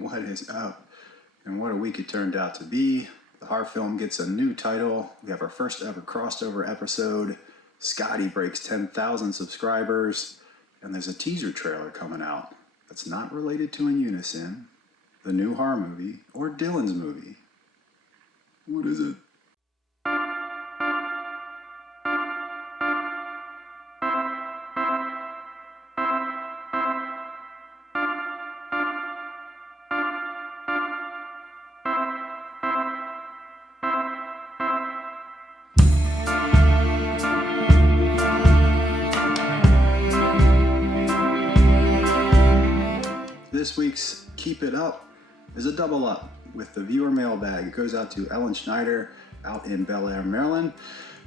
What is up? And what a week it turned out to be. The horror film gets a new title. We have our first ever crossover episode. Scotty breaks 10,000 subscribers. And there's a teaser trailer coming out that's not related to In Unison, the new horror movie, or Dylan's movie. What is it? This week's Keep It Up is a double up with the viewer mailbag. It goes out to Ellen Schneider out in Bel Air, Maryland.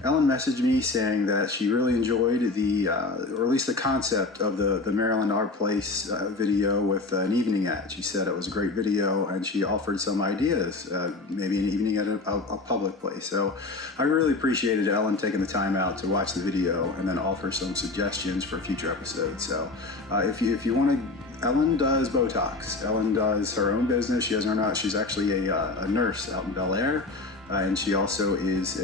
Ellen messaged me saying that she really enjoyed the, or at least the concept of the Maryland Art Place video with an evening ad. She said it was a great video and she offered some ideas, maybe an evening at a public place. So I really appreciated Ellen taking the time out to watch the video and then offer some suggestions for future episodes. So if you want to, Ellen does Botox. Ellen does her own business. She has she's actually a nurse out in Bel Air, and she also is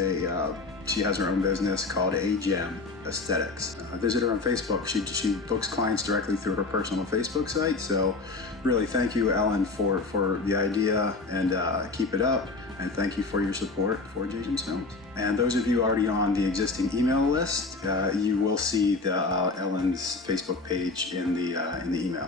she has her own business called A-Gem Aesthetics. Visit her on Facebook. She books clients directly through her personal Facebook site. So really thank you, Ellen, for the idea, and keep it up. And thank you for your support for Jinx Films. And those of you already on the existing email list, you will see the Ellen's Facebook page in the email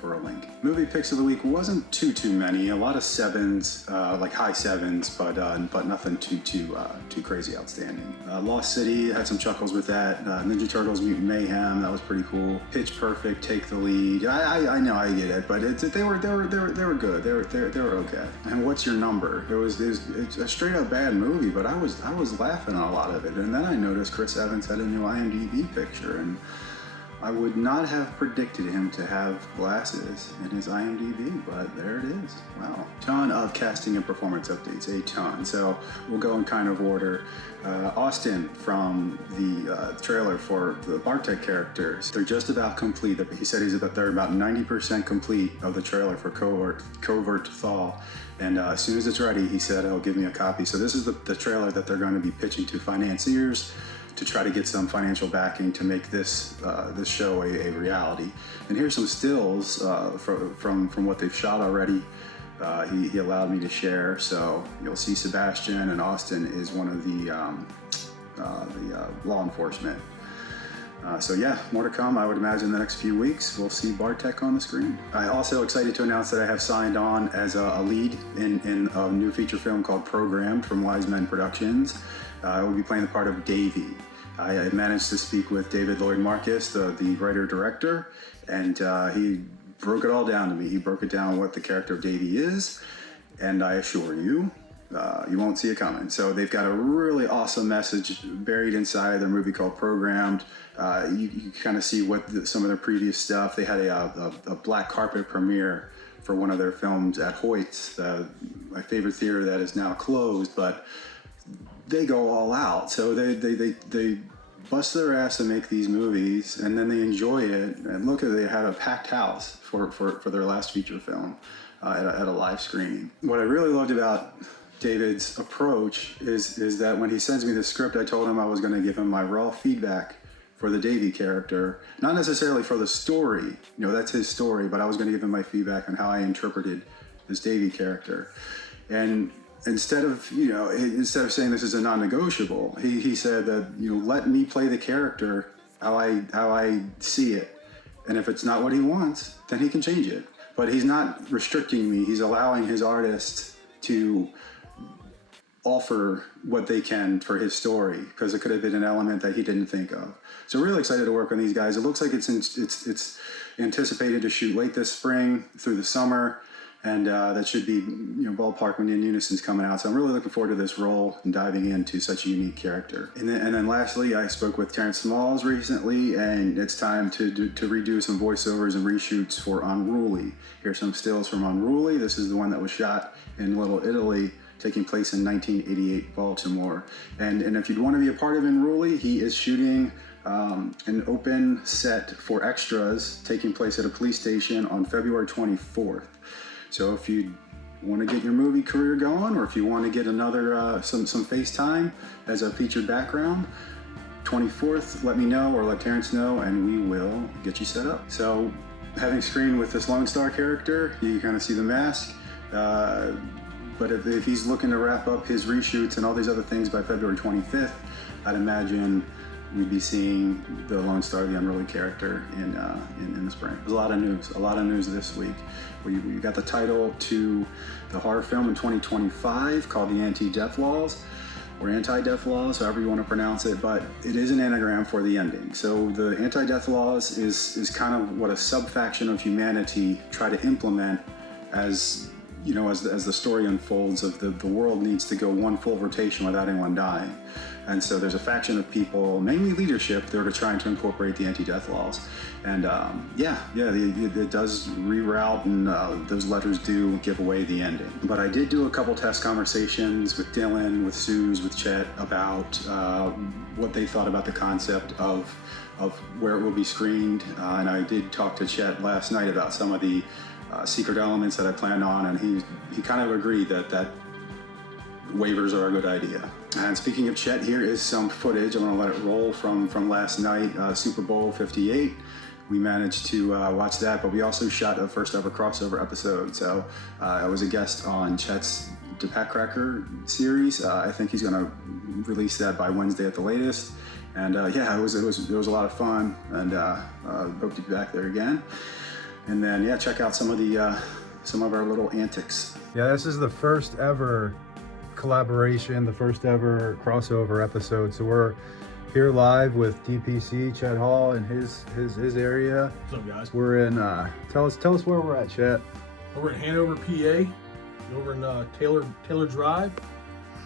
for a link. Movie picks of the week wasn't too many. A lot of sevens, like high sevens, but nothing too crazy outstanding. Lost City, had some chuckles with that. Ninja Turtles Mutant Mayhem, that was pretty cool. Pitch Perfect, Take the Lead. I know I get it, but they were good. They were okay. And What's Your Number? It's a straight up bad movie, but I was laughing at a lot of it. And then I noticed Chris Evans had a new IMDb picture, and I would not have predicted him to have glasses in his IMDb, but there it is. Wow. Ton of casting and performance updates, a ton. So we'll go in kind of order. Austin from the trailer for the Bartek characters, they're just about complete. He said they're about 90% complete of the trailer for Covert Thaw. And as soon as it's ready, he said, "Oh, give me a copy." So this is the trailer that they're going to be pitching to financiers to try to get some financial backing to make this show a reality. And here's some stills from what they've shot already. He allowed me to share, so you'll see Sebastian, and Austin is one of the law enforcement. So yeah, more to come. I would imagine the next few weeks we'll see Bartek on the screen. I'm also excited to announce that I have signed on as a lead in a new feature film called Programmed from Wise Men Productions. I will be playing the part of Davey. I managed to speak with David Lloyd Marcus, the writer-director, and he broke it all down to me. He broke it down what the character of Davey is, and I assure you, you won't see it coming. So they've got a really awesome message buried inside their movie called Programmed. You kind of see some of their previous stuff. They had a black carpet premiere for one of their films at Hoyt's, my favorite theater that is now closed, but they go all out. So they bust their ass to make these movies, and then they enjoy it. And look, they had a packed house for their last feature film at a live screening. What I really loved about David's approach is that when he sends me the script, I told him I was going to give him my raw feedback for the Davey character, not necessarily for the story. That's his story, but I was going to give him my feedback on how I interpreted this Davey character. And instead of saying this is a non-negotiable, he said that, let me play the character how I see it. And if it's not what he wants, then he can change it. But he's not restricting me. He's allowing his artists to offer what they can for his story, because it could have been an element that he didn't think of. So really excited to work on these guys. It looks like it's anticipated to shoot late this spring through the summer. And that should be, ballpark when In Unison's coming out. So I'm really looking forward to this role and diving into such a unique character. And then lastly, I spoke with Terrence Smalls recently, and it's time to redo some voiceovers and reshoots for Unruly. Here's some stills from Unruly. This is the one that was shot in Little Italy, taking place in 1988 Baltimore. And if you'd want to be a part of Unruly, he is shooting an open set for extras taking place at a police station on February 24th. So if you want to get your movie career going, or if you want to get another some FaceTime as a featured background, 24th, let me know or let Terrence know, and we will get you set up. So having screened with this Lone Star character, you kind of see the mask. But if he's looking to wrap up his reshoots and all these other things by February 25th, I'd imagine we'd be seeing the Lone Star, the Unruly character in the spring. There's a lot of news this week. We got the title to the horror film in 2025 called The Anti-Death Laws, or Anti-Death Laws, however you want to pronounce it, but it is an anagram for the ending. So the Anti-Death Laws is kind of what a subfaction of humanity try to implement as, you know, as the story unfolds of the world needs to go one full rotation without anyone dying. And so there's a faction of people, mainly leadership, that are trying to incorporate the anti-death laws. And it does reroute, and those letters do give away the ending. But I did do a couple test conversations with Dylan, with Suze, with Chet about what they thought about the concept of where it will be screened. And I did talk to Chet last night about some of the secret elements that I planned on, and he kind of agreed that waivers are a good idea. And speaking of Chet, here is some footage. I'm gonna let it roll from last night, Super Bowl 58. We managed to watch that, but we also shot a first ever crossover episode. So I was a guest on Chet's Pat Cracker series. I think he's gonna release that by Wednesday at the latest. And it was a lot of fun, and hope to be back there again. And then check out some of our little antics. Yeah, this is the first ever collaboration, the first ever crossover episode. So we're here live with DPC Chet Hall in his area. What's up, guys? We're in tell us where we're at, Chet. We're in Hanover, PA, over in Taylor Drive,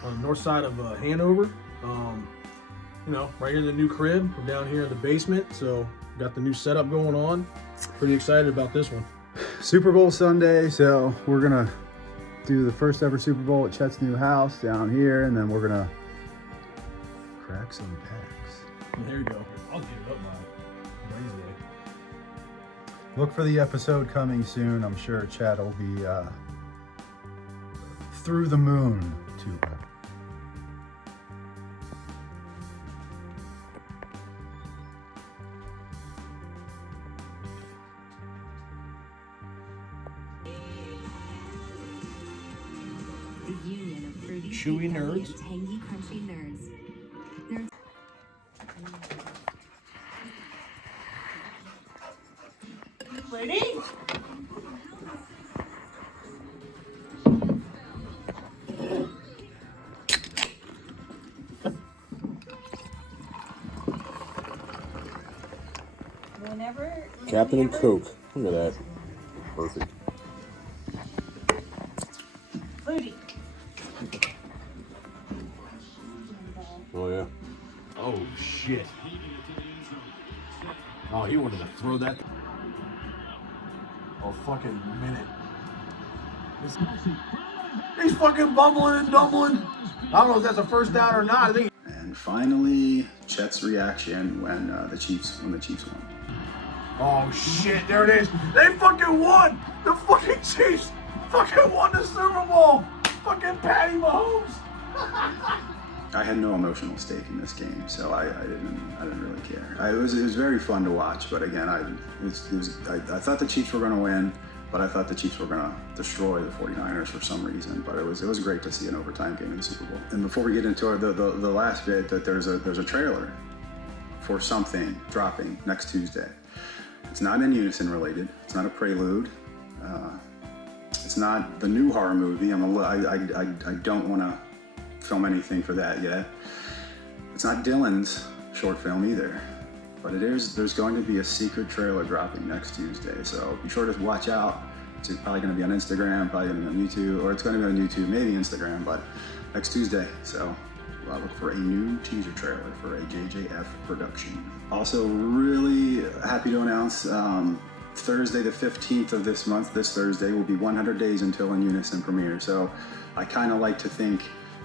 on the north side of Hanover. Right in the new crib. We're down here in the basement, so got the new setup going on. Pretty excited about this one. Super Bowl Sunday, so we're gonna do the first ever Super Bowl at Chet's new house down here, and then we're gonna crack some packs. There you go. I'll get it up now. Wednesday. Look for the episode coming soon. I'm sure Chet will be through the moon to chewy nerds. Tangy, crunchy nerds. Ready? Captain and Coke. Look at that. Perfect. Fruity. Oh, yeah. Oh, shit. Oh, he wanted to throw that. Oh, fucking minute. He's fucking bumbling and dumbling. I don't know if that's a first down or not. I think. And finally, Chet's reaction when the Chiefs won. Oh shit, there it is. They fucking won! The fucking Chiefs fucking won the Super Bowl! Fucking Patty Mahomes! I had no emotional stake in this game, so I didn't really care. It was very fun to watch, but again, I thought the Chiefs were going to win, but I thought the Chiefs were going to destroy the 49ers for some reason. But it was great to see an overtime game in the Super Bowl. And before we get into the last bit, that there's a trailer for something dropping next Tuesday. It's not In Unison related. It's not a prelude. It's not the new horror movie. I don't want to film anything for that yet. It's not Dylan's short film either. But there's going to be a secret trailer dropping next Tuesday. So be sure to watch out. It's probably going to be on Instagram, probably going to be on YouTube, or it's going to be on YouTube, maybe Instagram, but next Tuesday. So look for a new teaser trailer for a JJF production. Also, really happy to announce Thursday the 15th of this month, this Thursday, will be 100 days until In Unison premieres. So I kind of like to think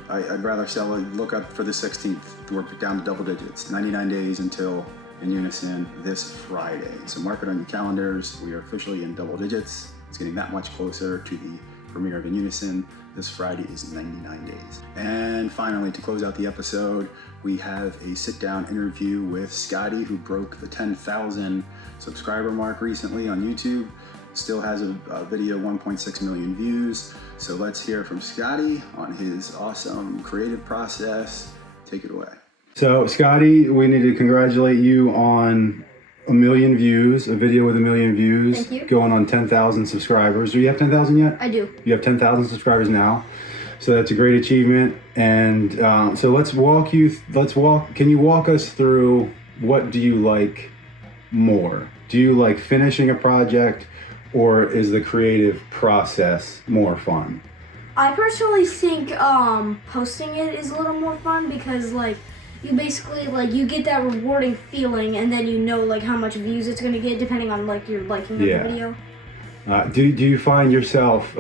I'd rather look up for the 16th. We're down to double digits, 99 days until In Unison this Friday. So mark it on your calendars. We are officially in double digits. It's getting that much closer to the premiere of In Unison. This Friday is 99 days. And finally, to close out the episode, we have a sit-down interview with Scotty, who broke the 10,000 subscriber mark recently on YouTube. Still has a video 1.6 million views. So let's hear from Scotty on his awesome creative process. Take it away. So Scotty, we need to congratulate you on 1 million views, a video with 1 million views. Thank you. Going on 10,000 subscribers. Do you have 10,000 yet? I do. You have 10,000 subscribers now. So that's a great achievement. And so can you walk us through, what do you like more? Do you like finishing a project, or is the creative process more fun? I personally think posting it is a little more fun because like you basically like you get that rewarding feeling, and then you know like how much views it's gonna get depending on like your liking of the video. Do you find yourself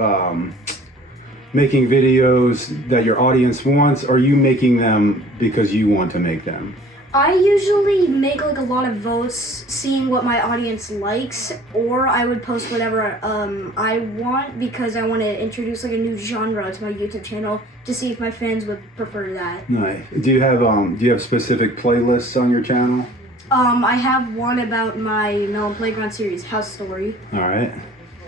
making videos that your audience wants, or are you making them because you want to make them? I usually make like a lot of votes seeing what my audience likes, or I would post whatever I want because I want to introduce like a new genre to my YouTube channel to see if my fans would prefer that. Nice. Do you have specific playlists on your channel? I have one about my Melon Playground series, House Story. All right.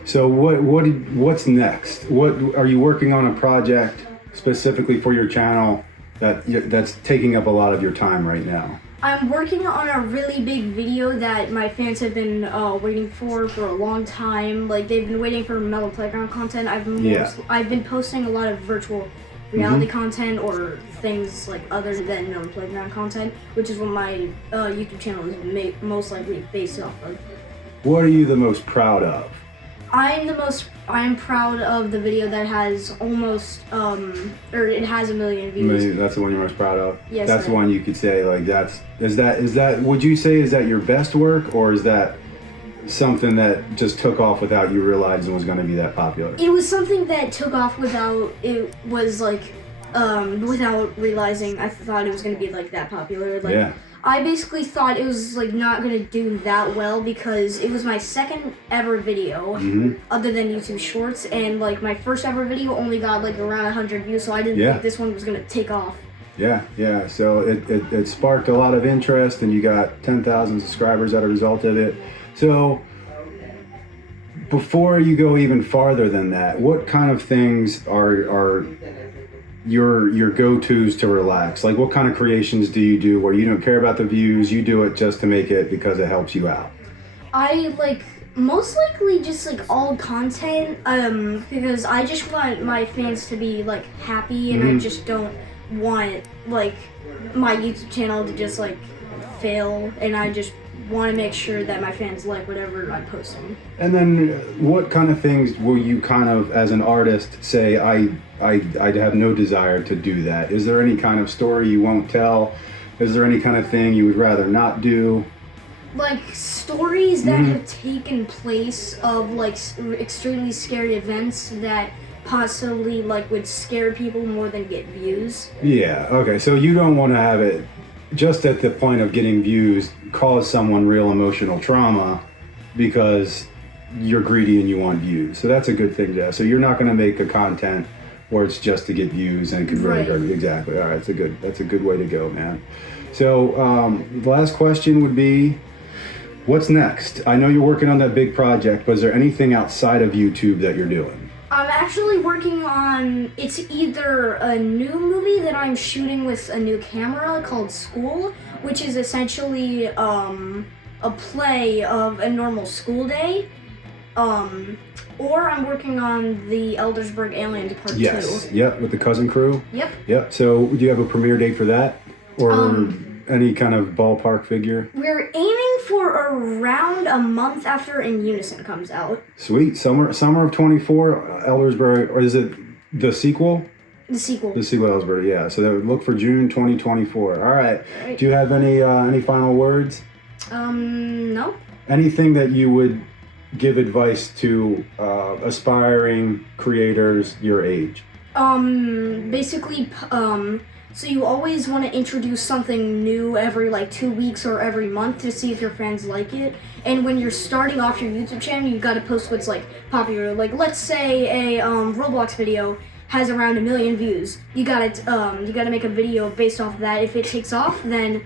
So what's next? What are you working on, a project specifically for your channel that's taking up a lot of your time right now? I'm working on a really big video that my fans have been waiting for a long time. Like they've been waiting for Melon Playground content. I've been posting a lot of virtual reality content or things like other than Melon Playground content, which is what my YouTube channel is most likely based off of. What are you the most proud of? I'm proud of the video that has almost it has 1 million views. That's the one you're most proud of? Yes. That's the one you could say like is that would you say is that your best work, or is that something that just took off without you realizing was going to be that popular? It was something that took off without realizing I thought it was going to be like that popular. Like, yeah. I basically thought it was like not gonna do that well because it was my second ever video other than YouTube Shorts, and like my first ever video only got like around 100 views, so I didn't think this one was gonna take off. Yeah. So it sparked a lot of interest, and you got 10,000 subscribers as a result of it. So before you go even farther than that, what kind of things are your go-tos to relax? Like what kind of creations do you do where you don't care about the views, you do it just to make it because it helps you out? I like most likely just like all content because I just want my fans to be like happy, and I just don't want like my YouTube channel to just like fail, and I just want to make sure that my fans like whatever I'm posting. And then what kind of things will you kind of, as an artist, say, I have no desire to do that? Is there any kind of story you won't tell? Is there any kind of thing you would rather not do? Like stories that have taken place of like extremely scary events that possibly like would scare people more than get views. Yeah, okay, so you don't want to have it just at the point of getting views cause someone real emotional trauma because you're greedy and you want views. So that's a good thing to have. So you're not going to make a content where it's just to get views and it could really hurt. Exactly. All right, that's a good way to go, man. So the last question would be, what's next? I know you're working on that big project, but is there anything outside of YouTube that you're doing? I'm actually working on, it's either a new movie that I'm shooting with a new camera called School, which is essentially a play of a normal school day, or I'm working on the Eldersburg Alien Part 2. Yes, yep, with the cousin crew? Yep. So do you have a premiere date for that? Or any kind of ballpark figure? We're aiming for around a month after In Unison comes out. Sweet. Summer of 24, Eldersburg, or is it the sequel? The sequel. The sequel, Eldersburg, yeah. So look for June 2024. All right. Do you have any final words? No. Anything that you would give advice to aspiring creators your age? Basically, So you always want to introduce something new every like 2 weeks or every month to see if your fans like it. And when you're starting off your YouTube channel, you got to post what's like popular. Like let's say a Roblox video has around 1 million views. You gotta make a video based off of that. If it takes off, then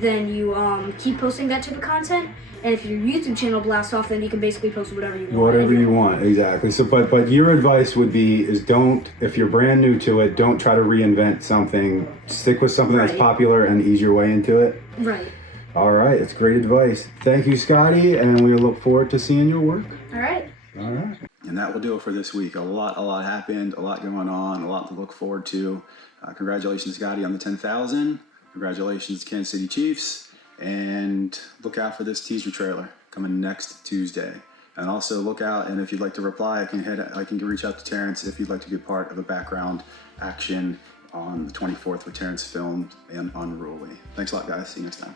you keep posting that type of content. And if your YouTube channel blasts off, then you can basically post whatever you want. Whatever you want, exactly. So, but your advice would be is don't, if you're brand new to it, don't try to reinvent something. Stick with something that's popular and ease your way into it. Right. All right, it's great advice. Thank you, Scotty, and we look forward to seeing your work. All right. All right. And that will do it for this week. A lot happened, a lot going on, a lot to look forward to. Congratulations, Scotty, on the 10,000. Congratulations, Kansas City Chiefs. And look out for this teaser trailer coming next Tuesday. And also look out, and if you'd like to reply, I can reach out to Terrence if you'd like to be part of a background action on the 24th with Terrence filmed in Unruly. Thanks a lot, guys. See you next time.